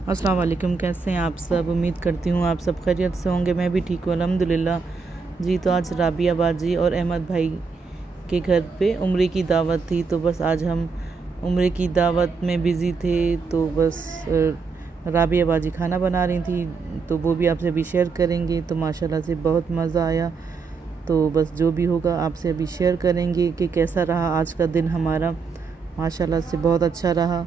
अस्सलाम वालेकुम, कैसे हैं आप सब। उम्मीद करती हूँ आप सब खैरियत से होंगे। मैं भी ठीक हूँ अल्हम्दुलिल्लाह जी। तो आज राबिया बाजी और अहमद भाई के घर पे उम्रे की दावत थी, तो बस आज हम उम्रे की दावत में बिज़ी थे। तो बस राबिया बाजी खाना बना रही थी, तो वो भी आपसे अभी शेयर करेंगे। तो माशाल्लाह से बहुत मज़ा आया। तो बस जो भी होगा आपसे अभी शेयर करेंगे कि कैसा रहा आज का दिन हमारा। माशाल्लाह से बहुत अच्छा रहा।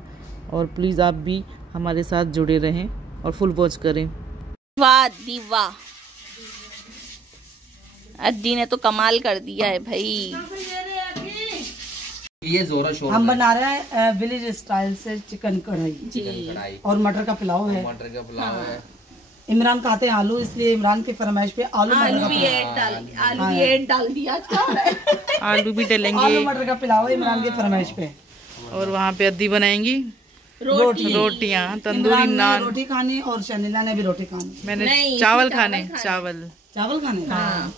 और प्लीज़ आप भी हमारे साथ जुड़े रहें और फुल वॉच करें। वाह दीवा, अद्दी ने तो कमाल कर दिया है भाई। ये जोरा शोर हम बना रहे हैं विलेज स्टाइल से चिकन कढ़ाई और मटर का पुलाव है। इमरान खाते हैं आलू, इसलिए इमरान की फरमाइश पे आलू भी ऐड डाल दिया। आलू भी डलेंगे। आलू मटर का पुलाव है इमरान की फरमाइश पे। और वहाँ पे अद्दी बनाएंगी रोटियाँ, तंदूरी नान। रोटी खानी और शनीला ने भी रोटी खानी। मैंने चावल खाने। चावल खाने। हाँ।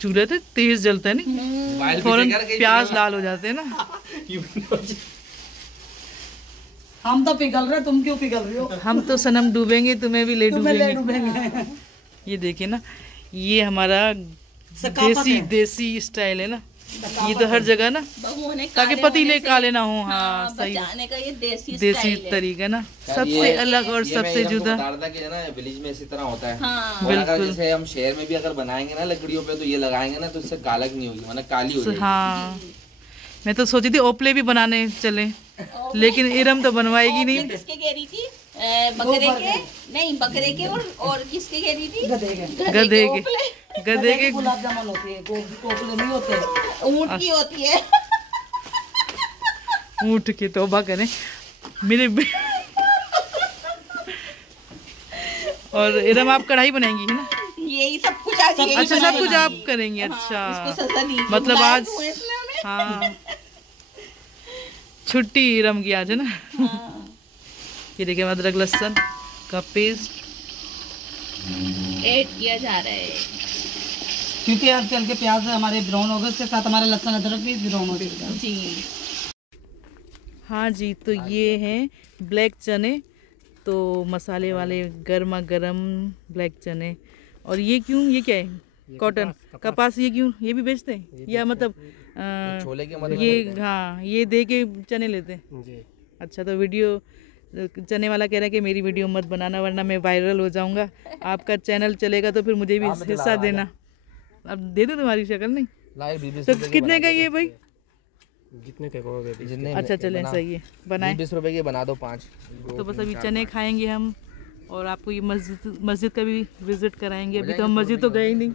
चूल्हे तो तेज जलता है नहीं, फौरन प्याज लाल हो जाते हैं ना। हम तो पिघल रहे, तुम क्यों पिघल रही हो? हम तो सनम डूबेंगे, तुम्हें भी ले डूबेंगे। ये देखिए ना, ये हमारा देसी स्टाइल है ना। ये तो हर जगह ना, ताकि पतीले काले ना हो। हाँ सही, का ये देसी तरीका ना, सबसे अलग और सबसे जुदा। विलेज में इसी तरह होता है। हाँ। और अगर जैसे हम शहर में भी अगर बनाएंगे ना लकड़ियों पे, तो ये लगाएंगे ना तो इससे कालक नहीं होगी, मतलब काली हो जाएगी। हाँ, मैं तो सोची थी ओपले भी बनाने चले, लेकिन इरम तो बनवाएगी नहीं। किसके कह रही थी? बकरे के नहीं, बकरे के। और किसके कह रही थी? गधे के गुलाब जामुन होती है, ओपले नहीं होते, ऊंट की होती है। ऊंट की तौबा करें मेरे। और इरम आप कढ़ाई बनाएंगी है ना? यही सब कुछ आज। अच्छा, सब कुछ आप करेंगी। अच्छा, मतलब आज हाँ छुट्टी इरम की आज है ना। ये देखिए अदरक लहसुन का पेस्ट ऐड किया जा रहा है, क्योंकि हल्के हल्के प्याज हमारे ब्राउन हो गए, उसके साथ हमारे लहसुन अदरक भी ब्राउन हो गए जी। हाँ जी, तो ये हैं ब्लैक चने, तो मसाले वाले गर्मा गर्म ब्लैक चने। और ये क्यों, ये क्या है? कॉटन कपास। ये क्यों, ये भी बेचते हैं या मतलब छोले के ये? हाँ, ये दे के चने लेते हैं। अच्छा, तो वीडियो चने वाला कह रहा है कि मेरी वीडियो मत बनाना वरना मैं वायरल हो जाऊंगा। आपका चैनल चलेगा तो फिर मुझे भी हिस्सा देना। अब दे दो, तुम्हारी शक्ल नहीं। तो कितने का ये भाई? जितने के कहोगे। अच्छा चलें, सही है, बनाए। 20 रुपए के बना दो 5। तो बस अभी चने खाएंगे हम, और आपको ये मस्जिद का भी विजिट कराएंगे। अभी तो हम मस्जिद तो गए ही नहीं।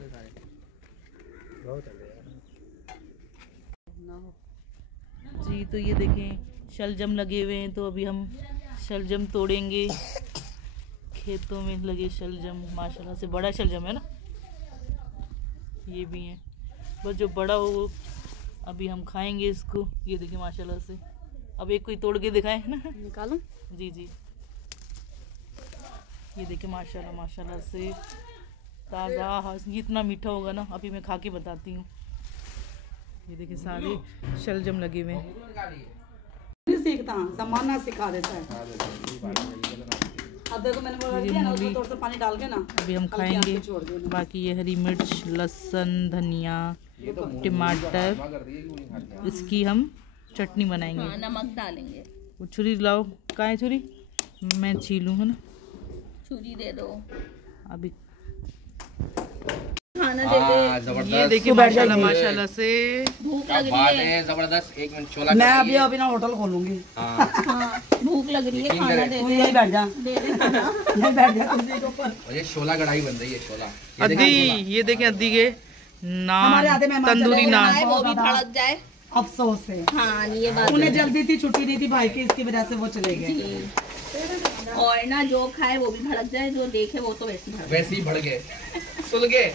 जी, तो ये देखें शलजम लगे हुए हैं, तो अभी हम शलजम तोड़ेंगे। खेतों में लगे शलजम, माशाल्लाह से बड़ा शलजम है ना। ये भी है, बस जो बड़ा हो वो अभी हम खाएंगे इसको। ये देखिए माशाल्लाह से। अब एक कोई तोड़ के दिखाएं ना, निकालूं? जी। ये देखिए माशाल्लाह माशाल्लाह से ताज़ा। ये इतना मीठा होगा ना, अभी मैं खा के बताती हूँ। ये देखिए सारे शलजम लगे हुए हैं। सीखता जमाना सिखा देता है। अब देखो मैंने बोला दिया ना, उसमें थोड़ा सा पानी डाल के ना अभी हम खाएंगे। बाकी ये हरी मिर्च, लहसुन, धनिया, टमाटर, इसकी हम चटनी बनाएंगे। हाँ, नमक डालेंगे। वो छुरी लाओ, कहाँ है छुरी? मैं छीलूँ है ना। छुरी दे दो। अभी खाना दे दे। ये देखिए माशाल्लाह से भूख लग रही है। जबरदस्त। 1 मिनट छोला। मैं अभी ना होटल खोलूंगी। हाँ, भूख लग रही है, खाना दे दे। यही बैठ जा, दे दे खाना। यही बैठ जा। और ये शोला कढ़ाई बन रही है। शोला अद्दी, ये देखें अद्दी के नान, तंदूरी नान। वो भी भड़क जाए अफसोस से। हाँ, ये बात उन्हें जल्दी थी, छुट्टी नहीं थी भाई की, इसकी वजह से वो चले गए। और ना जो खाए वो भी भड़क जाए, जो देखे वो तो वैसे ही भड़क गए, सुल गए।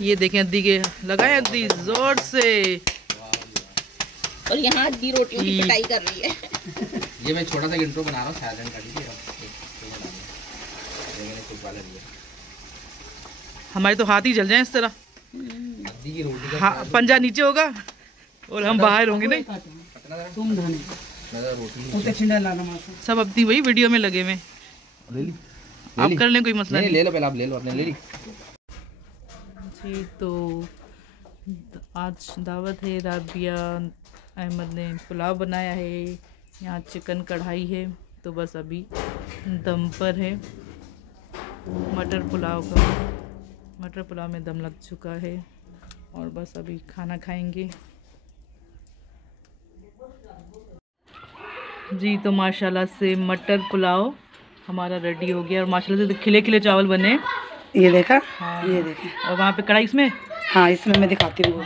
ये देखें अद्दी के लगाए, अद्दी जोर से। और यहाँ अद्दी रोटियों की पिटाई कर रही है। ये मैं छोटा सा इंट्रो बना रहा हूँ, साइलेंट कर दीजिए। हमारे तो हाथ ही जल जाए इस तरह। अद्दी की रोटी हाँ, पंजा नीचे होगा और हम बाहर होंगे। नहीं तुम धनी सब अपनी वही वीडियो में लगे हुए। आप कर लें, कोई मसला नहीं। ले लो पहले, आप ले लो, आपने ले ली जी। तो आज दावत है, राबिया अहमद ने पुलाव बनाया है, यहाँ चिकन कढ़ाई है, तो बस अभी दम पर है मटर पुलाव का। मटर पुलाव में दम लग चुका है और बस अभी खाना खाएंगे जी। तो माशाल्लाह से मटर पुलाव हमारा रेडी हो गया और माशाल्लाह से खिले खिले चावल बने। ये देखा? हाँ। ये देखें। और वहाँ पे कढ़ाई इसमें, हाँ इसमें मैं दिखाती हूँ।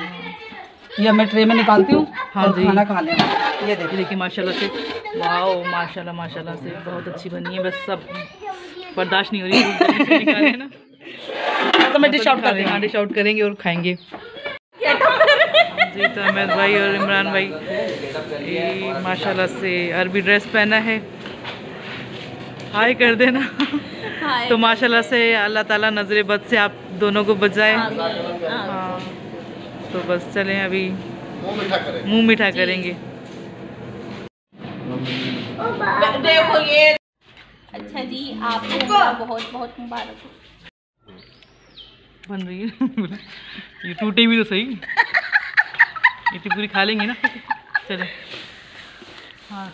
ये मैं ट्रे में निकालती हूँ। हाँ और जी। खाना खा लें। ये देखिए माशाल्लाह से, वाओ माशाल्लाह माशाल्लाह से बहुत अच्छी बनी है। बस सब बर्दाश्त नहीं हो रही निकाले ना, तो मैं डिश आउट कर रही हूँ। डिश आउट करेंगे और खाएंगे जी। तो अहमद भाई और इमरान भाई ये माशाल्लाह से अरबी ड्रेस पहना है, हाय कर देना। तो माशाल्लाह से अल्लाह ताला नजरे बद से आप दोनों को बचाए। हाँ तो बस चलें, अभी मुंह मीठा करेंगे। देखो ये अच्छा जी, आपको बहुत बहुत मुबारक हो। बन रही है ये टूटे भी तो सही, ये तो पूरी खा लेंगे ना। चलो हाँ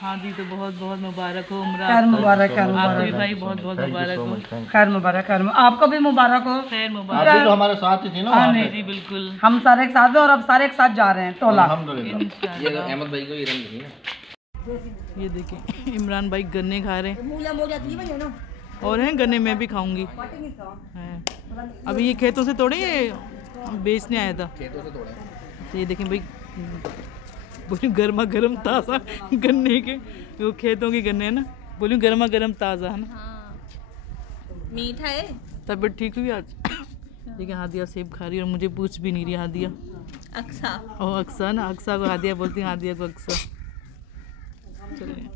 हाँ जी। तो बहुत बहुत मुबारक हो उम्र, खैर मुबारक, आपको भी भाई बहुत बहुत मुबारक हो। खैर मुबारक, खैर आपको भी मुबारक हो। खैर आप भी मुबारक। तो हमारे साथ ही थी ना हाँ, वहाँ नहीं। पे। जी बिल्कुल, हम सारे एक साथ हैं और अब सारे एक साथ जा रहे हैं टोला। अल्हम्दुलिल्लाह। ये इंशाल्लाह। अहमद भाई को ये रंग नहीं है। ये देखिए इमरान भाई गन्ने खा रहे हैं और हैं गन्ने मैं भी खाऊंगी। हैं। अभी ये खेतों से तोड़े, ये बेचने आया था। खेतों से तोड़े। तो ये देखें भाई, बोली गर्मा गर्म ताज़ा गन्ने के, वो खेतों के गन्ने है ना, बोली गर्मा गर्म ताज़ा है ना। हाँ। मीठा है। तबीयत ठीक हुई आज? देखिए हादिया सेब खा रही है और मुझे पूछ भी नहीं रही हादिया। अक्सा ओ अक्सा ना, अक्सा को हादिया बोलती हैं, हादिया को अक्सा। चलिए